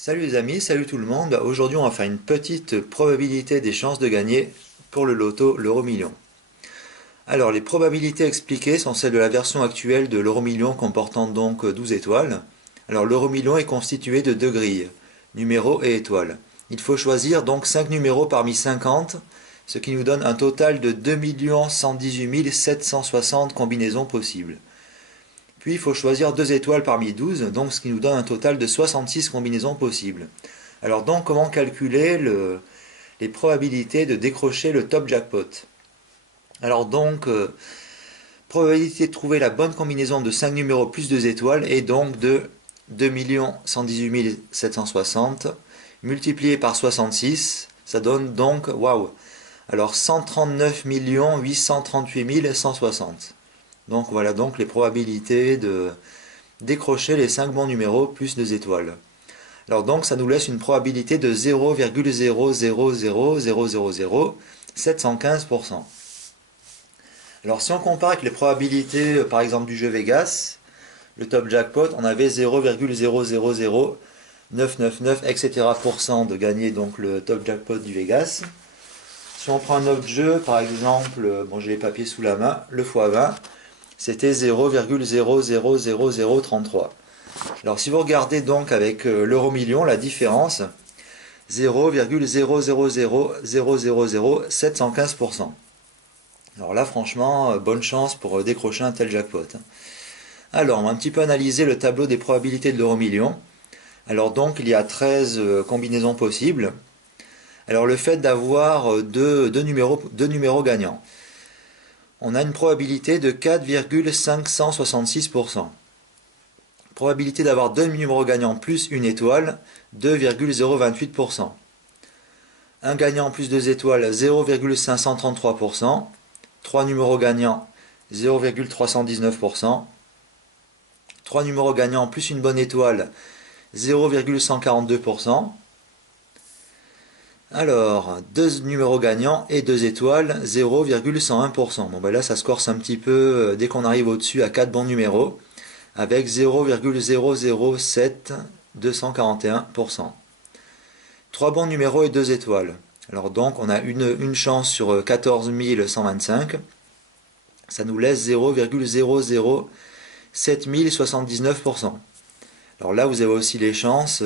Salut les amis, salut tout le monde. Aujourd'hui, on va faire une petite probabilité des chances de gagner pour le loto, l'euro million. Alors, les probabilités expliquées sont celles de la version actuelle de l'euro million comportant donc 12 étoiles. Alors, l'euro million est constitué de deux grilles, numéros et étoiles. Il faut choisir donc 5 numéros parmi 50, ce qui nous donne un total de 2 118 760 combinaisons possibles. Puis il faut choisir 2 étoiles parmi 12, donc ce qui nous donne un total de 66 combinaisons possibles. Alors donc comment calculer les probabilités de décrocher le top jackpot? Alors donc, probabilité de trouver la bonne combinaison de 5 numéros plus 2 étoiles est donc de 2 118 760 multiplié par 66, ça donne donc, waouh, alors 139 838 160. Donc voilà donc les probabilités de décrocher les 5 bons numéros plus 2 étoiles. Alors donc ça nous laisse une probabilité de 0,0000000715%. Alors si on compare avec les probabilités par exemple du jeu Vegas, le top jackpot, on avait 0,000999 etc. de gagner donc le top jackpot du Vegas. Si on prend un autre jeu, par exemple, bon j'ai les papiers sous la main, le x20, c'était 0,000033. Alors si vous regardez donc avec l'euro million, la différence, 0,00000715%. Alors là franchement, bonne chance pour décrocher un tel jackpot. Alors on va un petit peu analyser le tableau des probabilités de l'euro million. Alors donc il y a 13 combinaisons possibles. Alors le fait d'avoir deux numéros gagnants, on a une probabilité de 4,566%. Probabilité d'avoir deux numéros gagnants plus une étoile, 2,028%. Un gagnant plus deux étoiles, 0,533%. Trois numéros gagnants, 0,319%. Trois numéros gagnants plus une bonne étoile, 0,142%. Alors, deux numéros gagnants et deux étoiles, 0,101%. Bon ben là ça se corse un petit peu dès qu'on arrive au-dessus à 4 bons numéros, avec 0,007241%. Trois bons numéros et deux étoiles. Alors donc on a une chance sur 14 125. Ça nous laisse 0,007079%. Alors là vous avez aussi les chances.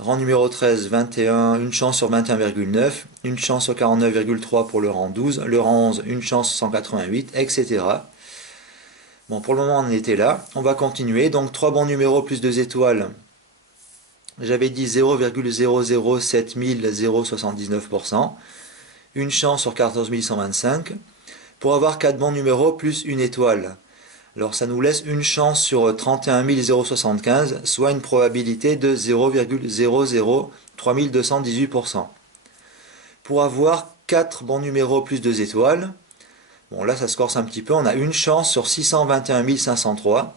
Rang numéro 13, 21, une chance sur 21,9, une chance sur 49,3 pour le rang 12, le rang 11, une chance sur 188, etc. Bon, pour le moment, on en était là. On va continuer. Donc, 3 bons numéros plus 2 étoiles. J'avais dit 0,007079%. Une chance sur 14 125. Pour avoir 4 bons numéros plus une étoile. Alors, ça nous laisse une chance sur 31 075, soit une probabilité de 0,003218%. Pour avoir 4 bons numéros plus 2 étoiles, bon là ça se corse un petit peu, on a une chance sur 621 503,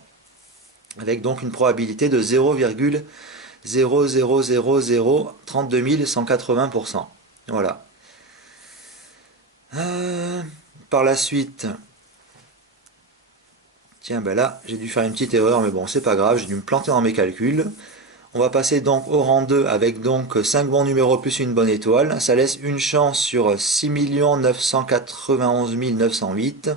avec donc une probabilité de 0,00032 180%. Voilà. Par la suite, tiens ben là j'ai dû faire une petite erreur, mais bon c'est pas grave, j'ai dû me planter dans mes calculs. On va passer donc au rang 2 avec donc 5 bons numéros plus une bonne étoile. Ça laisse une chance sur 6 991 908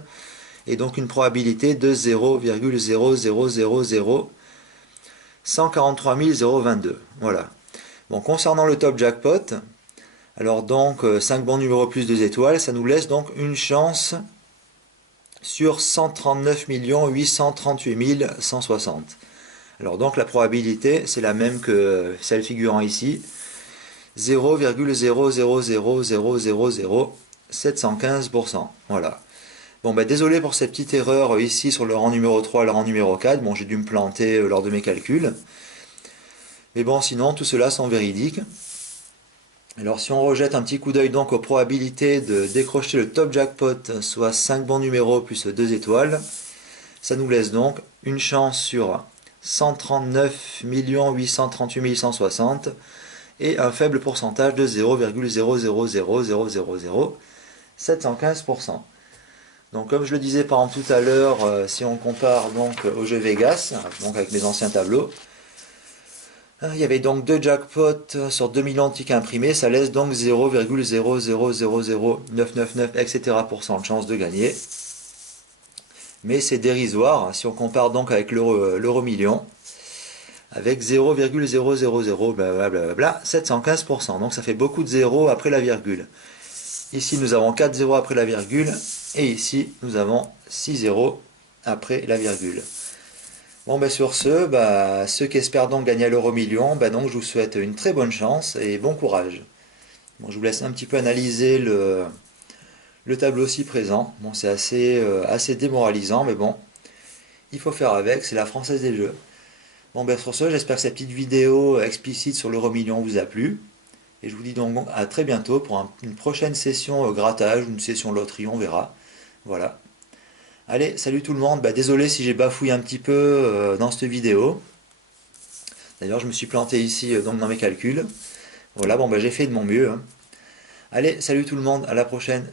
et donc une probabilité de 0,0000143 022. Voilà. Bon, concernant le top jackpot, alors donc 5 bons numéros plus 2 étoiles, ça nous laisse donc une chance sur 139 838 160. Alors donc la probabilité, c'est la même que celle figurant ici, 0,00000715%. Voilà. Bon ben désolé pour cette petite erreur ici sur le rang numéro 3 et le rang numéro 4. Bon j'ai dû me planter lors de mes calculs. Mais bon sinon tout cela sont véridiques. Alors si on rejette un petit coup d'œil donc aux probabilités de décrocher le top jackpot, soit 5 bons numéros plus 2 étoiles, ça nous laisse donc une chance sur 139 838 160 et un faible pourcentage de 0,00000715%. Donc comme je le disais par exemple tout à l'heure, si on compare donc au jeu Vegas, donc avec mes anciens tableaux, Il y avait donc 2 jackpots sur 2 millions de tickets imprimés, ça laisse donc 0,0000999, etc. de chance de gagner. Mais c'est dérisoire si on compare donc avec l'euro million, avec 0,000 blablabla, 715%. Donc ça fait beaucoup de zéros après la virgule. Ici nous avons 4 zéros après la virgule, et ici nous avons 6 zéros après la virgule. Bon, sur ce, ceux qui espèrent donc gagner à l'euro million, donc je vous souhaite une très bonne chance et bon courage. Bon, je vous laisse un petit peu analyser le tableau ci-présent. Bon, c'est assez démoralisant, mais bon, il faut faire avec, c'est la française des jeux. Bon, sur ce, j'espère que cette petite vidéo explicite sur l'euro million vous a plu. Et je vous dis donc à très bientôt pour une prochaine session grattage ou une session loterie, on verra. Voilà. Allez, salut tout le monde. Désolé si j'ai bafouillé un petit peu dans cette vidéo. D'ailleurs, je me suis planté ici donc dans mes calculs. Voilà, j'ai fait de mon mieux, hein. Allez, salut tout le monde, à la prochaine.